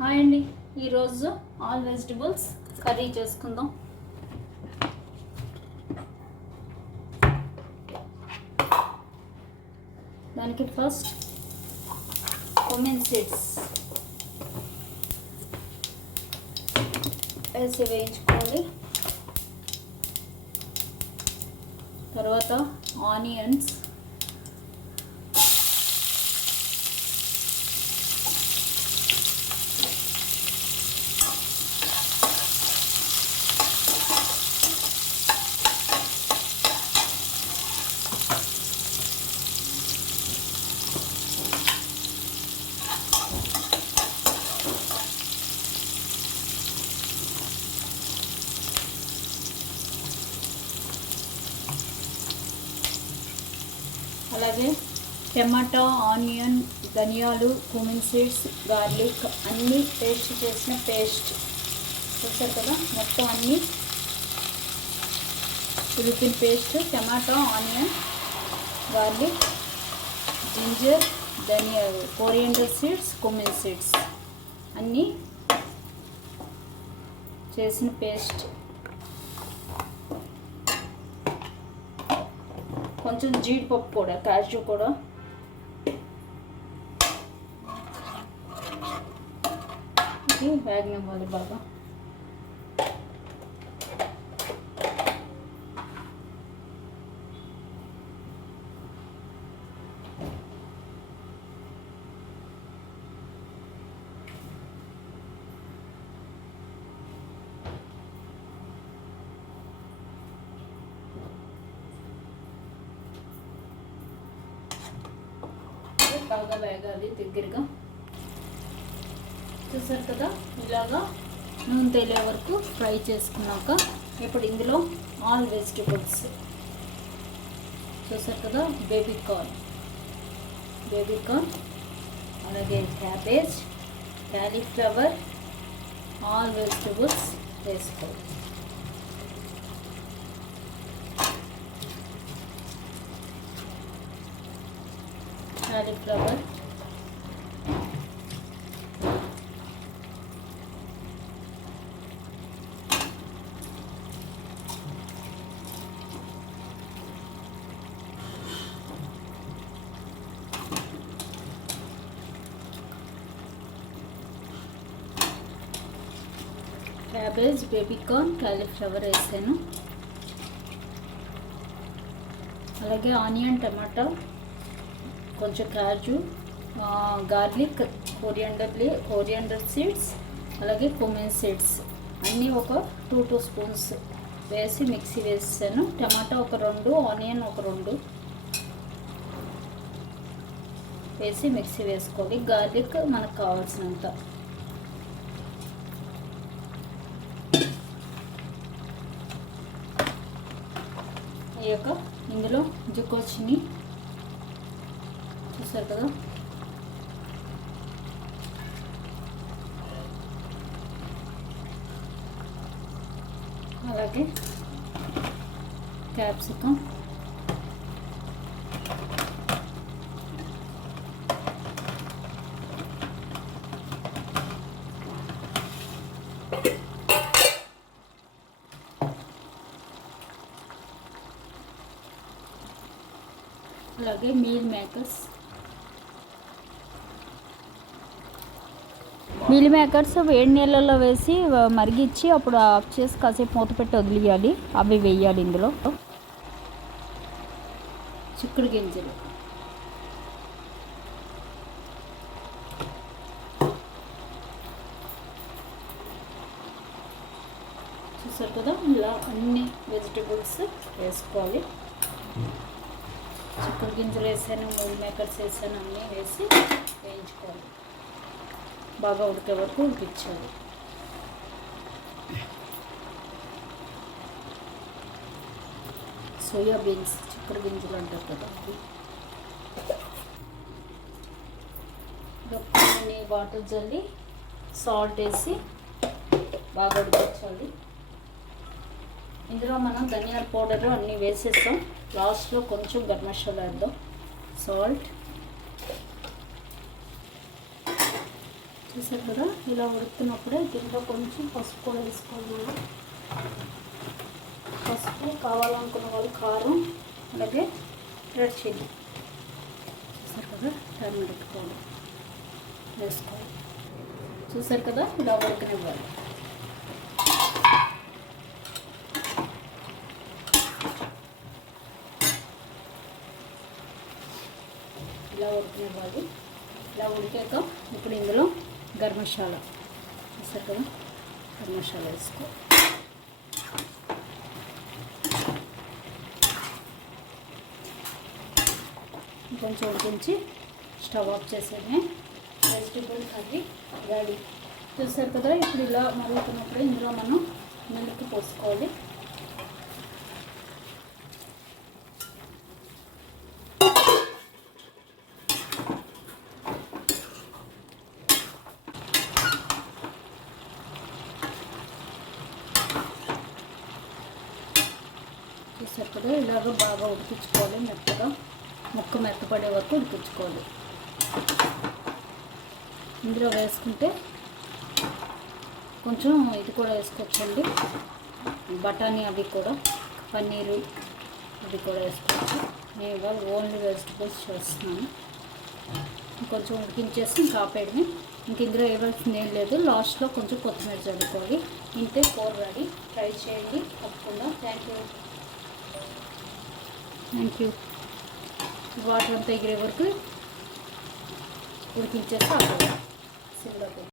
Hi అండి. ఈరోజు all vegetables curry చేసుకుందాం. దానికి ఫస్ట్ కొమెన్ సీడ్స్ వేసి వేయించుకోవాలి. తర్వాత ఆనియన్స్, అలాగే టమాటా, ఆనియన్, ధనియాలు, క్యూమిన్ సీడ్స్, గార్లిక్ అన్నీ పేస్ట్ చేసిన పేస్ట్ చూసారు కదా. మొత్తం అన్నీ ఉల్లిపిన పేస్ట్, టమాటా, ఆనియన్, గార్లిక్, జింజర్, ధనియాలు, కోరియండర్ సీడ్స్, క్యూమిన్ సీడ్స్ అన్నీ చేసిన పేస్ట్. కొంచెం జీడిపప్పు కూడా, కాజు కూడా, ఇది వేగనివ్వాలి బాగా. బాగా వేగాలి దగ్గరగా. చూసారు కదా, ఇలాగా నూనె తేలే వరకు ఫ్రై చేసుకున్నాక ఇప్పుడు ఇందులో ఆల్ వెజిటబుల్స్ చూసారు కదా, బేబీ కార్న్, అలాగే క్యాబేజ్, క్యాలీఫ్లవర్, ఆల్ వెజిటబుల్స్ వేసుకోవాలి. cauliflower, cabbage, baby corn, cauliflower వేసాను. అలాగే ఆనియన్, టమాటా, కొంచెం కాజు, గార్లిక్, కోరియండర్ సీడ్స్, అలాగే క్యూమిన్ సీడ్స్ అన్నీ ఒక 2 స్పూన్స్ వేసి మిక్సీ వేసాను. టమాటా ఒక 2, ఆనియన్ ఒక 2 వేసి మిక్సీ వేసుకోవాలి. గార్లిక్ మనకు కావాల్సినంత. అయ్యాక ఇందులో జుకోచిని చూసారు కదా, అలాగే క్యాప్సికమ్, అలాగే మీల్ మేకర్స్ వేడి నీళ్ళల్లో వేసి మరిగించి అప్పుడు ఆఫ్ చేసి కాసేపు మూత పెట్టి వదిలేయాలి. అవి వేయాలి ఇందులో. చిక్కుడు గింజలు, చూసారు కదా, ఇలా అన్ని వెజిటబుల్స్ వేసుకోవాలి. చిక్కుడు గింజలు వేసాను, మీల్ మేకర్స్ వేసాను, అన్నీ వేసి వేయించుకోవాలి. బాగా ఉడికే వరకు ఉడికించాలి. సోయాబీన్స్, చిక్కుడు గింజలు అంటారు కదా, కొన్ని వాటర్ జల్లి సాల్ట్ వేసి బాగా ఉడికించాలి. ఇందులో మనం ధనియాల పౌడర్ అన్నీ వేసేస్తాం. లాస్ట్లో కొంచెం గరం మసాలా వేద్దాం, సాల్ట్ చూసారు కదా, ఇలా ఉడుకుతున్నప్పుడే దీంట్లో కొంచెం పసుపు కూడా వేసుకోవాలి మనం. పసుపు కావాలనుకున్న వాళ్ళు కారం, అలాగే రెడ్ చిల్లీ, చూసారు కదా, టర్మరిక్ పౌడర్ వేసుకోవాలి. చూసారు కదా, ఇలా ఉడకనివ్వాలి. ఇలా ఉడకనివ్వాలి. ఇలా ఉడికాక ఇప్పుడు ఇందులో గరం మసాలా, చూసారు కదా, గరం మసాలా వేసుకో. కొంచెం ఉడికించి స్టవ్ ఆఫ్ చేసేది. Vegetable curry ready. చూసారు కదా, ఇప్పుడు ఇలా మరుగుతున్నప్పుడు ఇందులో మనం మిల్క్ పోసుకోవాలి. చూసారు కదా, ఇలాగ బాగా ఉడికించుకోవాలి. మెత్తగా ముక్క మెత్తపడే వరకు ఉడికించుకోవాలి. ఇందులో వేసుకుంటే కొంచెం ఇది కూడా వేసుకోవచ్చండి, బఠానీ అవి కూడా, పన్నీరు అవి కూడా వేసుకోవచ్చు. నేను ఇవాళ ఓన్లీ వెజిటబుల్స్ చేస్తున్నాను. కొంచెం ఉడికించేసి ఇంకా ఆపేయడమే. ఇంక ఇందులో వేయవలసింది ఏం లేదు. లాస్ట్లో కొంచెం కొత్తిమీర చల్లుకోవాలి. ఇంతే, కూర రెడీ. ట్రై చేయండి తప్పకుండా. Thank you. వాటర్ అంతా ఎగిరే వరకు ఉడికించేసి ఆపేయాలి. సిమ్లో